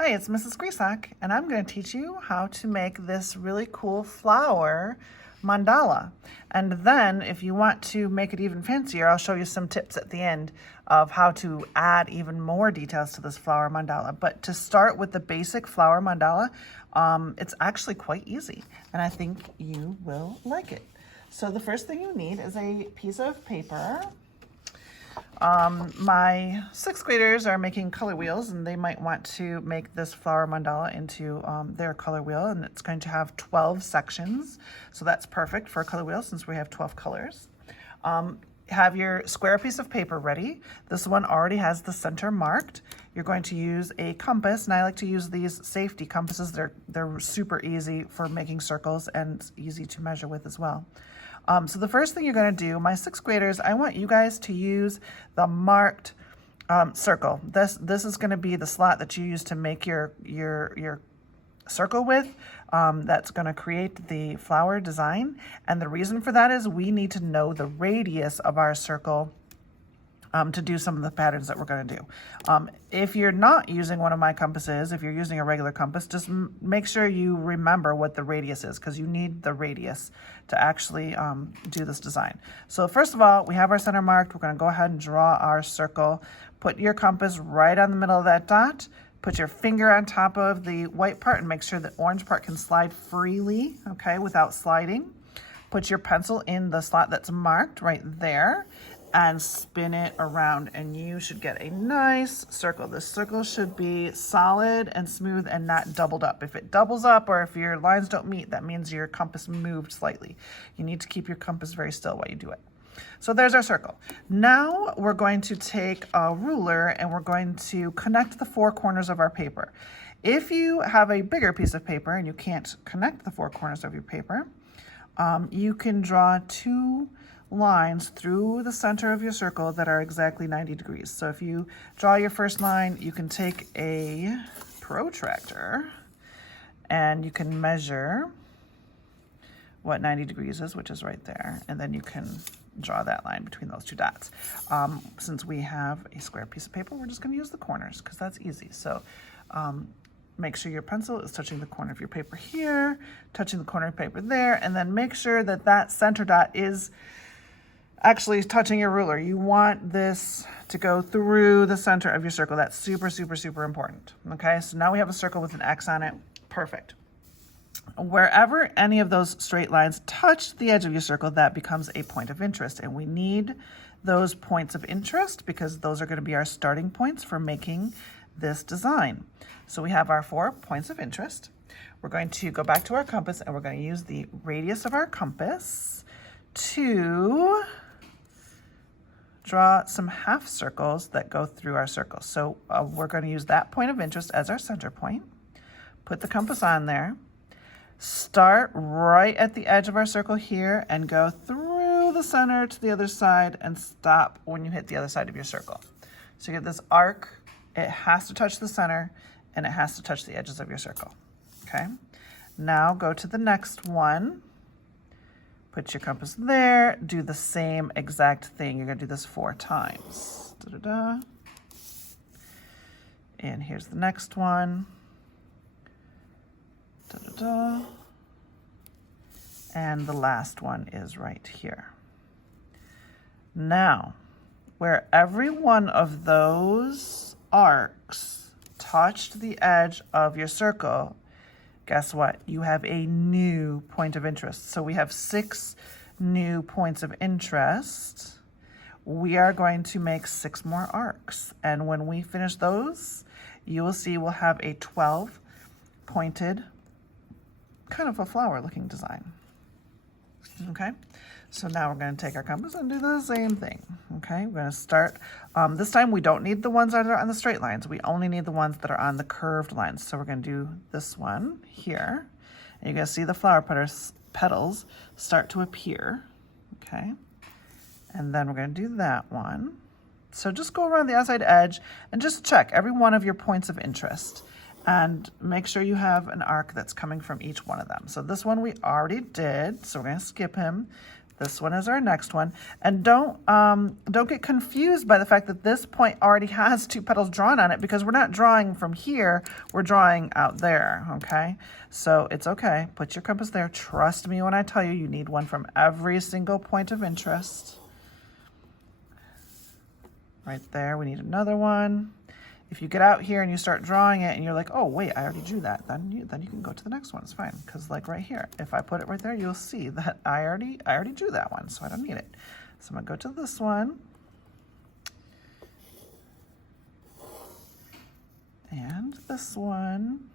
Hi, it's Mrs. Grisak, and I'm going to teach you how to make this really cool flower mandala. And then if you want to make it even fancier, I'll show you some tips at the end of how to add even more details to this flower mandala. But to start with the basic flower mandala, it's actually quite easy, and I think you will like it. So the first thing you need is a piece of paper. My sixth graders are making color wheels, and they might want to make this flower mandala into their color wheel, and it's going to have 12 sections. So that's perfect for a color wheel since we have 12 colors. Have your square piece of paper ready. This one already has the center marked. You're going to use a compass, and I like to use these safety compasses. They're super easy for making circles and easy to measure with as well. So the first thing you're going to do, my sixth graders, I want you guys to use the marked circle. This is going to be the slot that you use to make your circle with. That's going to create the flower design. And the reason for that is we need to know the radius of our circle to do some of the patterns that we're going to do. If you're not using one of my compasses, if you're using a regular compass, just make sure you remember what the radius is, because you need the radius to actually do this design. So first of all, we have our center marked. We're going to go ahead and draw our circle. Put your compass right on the middle of that dot. Put your finger on top of the white part and make sure the orange part can slide freely, okay, without sliding. Put your pencil in the slot that's marked right there and spin it around, and you should get a nice circle. This circle should be solid and smooth and not doubled up. If it doubles up or if your lines don't meet, that means your compass moved slightly. You need to keep your compass very still while you do it. So there's our circle. Now we're going to take a ruler and we're going to connect the four corners of our paper. If you have a bigger piece of paper and you can't connect the four corners of your paper, you can draw two lines through the center of your circle that are exactly 90 degrees. So if you draw your first line, you can take a protractor and you can measure what 90 degrees is, which is right there, and then you can draw that line between those two dots. Since we have a square piece of paper, we're just going to use the corners because that's easy. So make sure your pencil is touching the corner of your paper here, touching the corner of paper there, and then make sure that that center dot is actually touching your ruler. You want this to go through the center of your circle. That's super, super, super important. Okay, so now we have a circle with an X on it. Perfect. Wherever any of those straight lines touch the edge of your circle, that becomes a point of interest. And we need those points of interest because those are going to be our starting points for making this design. So we have our 4 points of interest. We're going to go back to our compass and we're going to use the radius of our compass to draw some half circles that go through our circle. So we're going to use that point of interest as our center point. Put the compass on there. Start right at the edge of our circle here and go through the center to the other side and stop when you hit the other side of your circle. So you get this arc. It has to touch the center and it has to touch the edges of your circle. Okay. Now go to the next one. Put your compass there. Do the same exact thing. You're going to do this 4 times. Da-da-da. And here's the next one. Da-da-da. And the last one is right here. Now, where every one of those arcs touched the edge of your circle, guess what? You have a new point of interest. So we have 6 new points of interest. We are going to make 6 more arcs. And when we finish those, you will see we'll have a 12 pointed kind of a flower looking design. Okay, so now we're going to take our compass and do the same thing. Okay, we're going to start. This time we don't need the ones that are on the straight lines. We only need the ones that are on the curved lines. So we're going to do this one here. And you're going to see the flower petals start to appear. Okay, and then we're going to do that one. So just go around the outside edge and just check every one of your points of interest. And make sure you have an arc that's coming from each one of them. So this one we already did, so we're going to skip him. This one is our next one. And don't get confused by the fact that this point already has 2 petals drawn on it, because we're not drawing from here, we're drawing out there, okay? So it's okay, put your compass there. Trust me when I tell you, you need one from every single point of interest. Right there, we need another one. If you get out here and you start drawing it and you're like, oh wait, I already drew that, then you can go to the next one. It's fine, because like right here, if I put it right there, you'll see that I already drew that one, so I don't need it. So I'm gonna go to this one, and this one,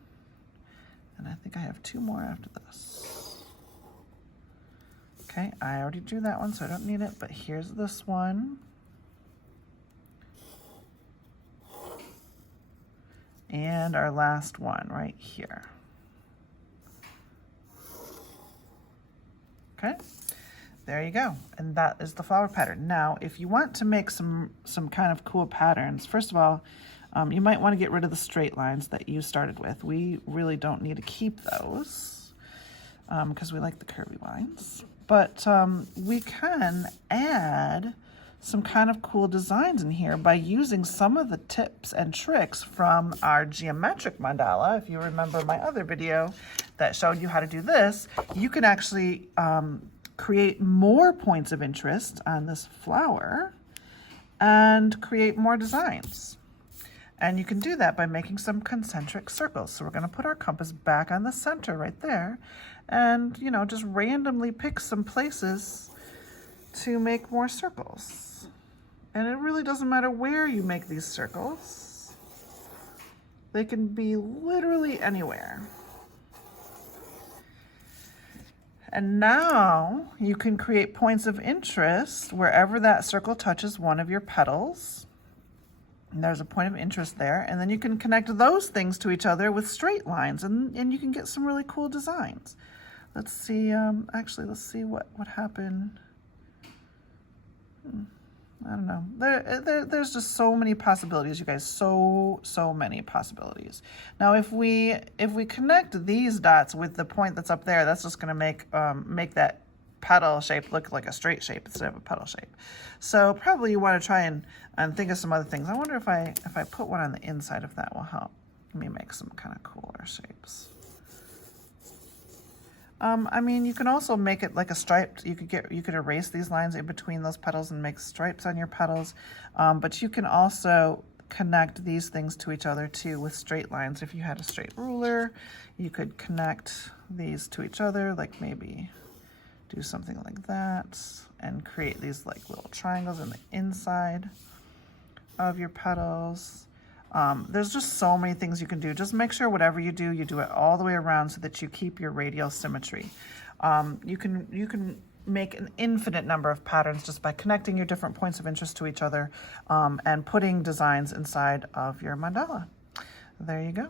and I think I have 2 more after this. Okay, I already drew that one, so I don't need it. But here's this one. And our last one right here. Okay, there you go. And that is the flower pattern. Now, if you want to make some kind of cool patterns, first of all, you might want to get rid of the straight lines that you started with. We really don't need to keep those because we like the curvy lines. But we can add some kind of cool designs in here by using some of the tips and tricks from our geometric mandala. If you remember my other video that showed you how to do this, you can actually create more points of interest on this flower and create more designs. And you can do that by making some concentric circles. So we're going to put our compass back on the center right there and, you know, just randomly pick some places to make more circles. And it really doesn't matter where you make these circles. They can be literally anywhere. And now you can create points of interest wherever that circle touches one of your petals. And there's a point of interest there. And then you can connect those things to each other with straight lines, and you can get some really cool designs. Let's see, actually, let's see what happened. I don't know. There's just so many possibilities, you guys. So many possibilities. Now, if we connect these dots with the point that's up there, that's just going to make that petal shape look like a straight shape instead of a petal shape. So probably you want to try and think of some other things. I wonder if I put one on the inside, if that will help me make some kind of cooler shapes. I mean, you can also make it like a striped. You could erase these lines in between those petals and make stripes on your petals. But you can also connect these things to each other too with straight lines. If you had a straight ruler, you could connect these to each other, like maybe do something like that and create these like little triangles in the inside of your petals. There's just so many things you can do. Just make sure whatever you do it all the way around so that you keep your radial symmetry. You can make an infinite number of patterns just by connecting your different points of interest to each other and putting designs inside of your mandala. There you go.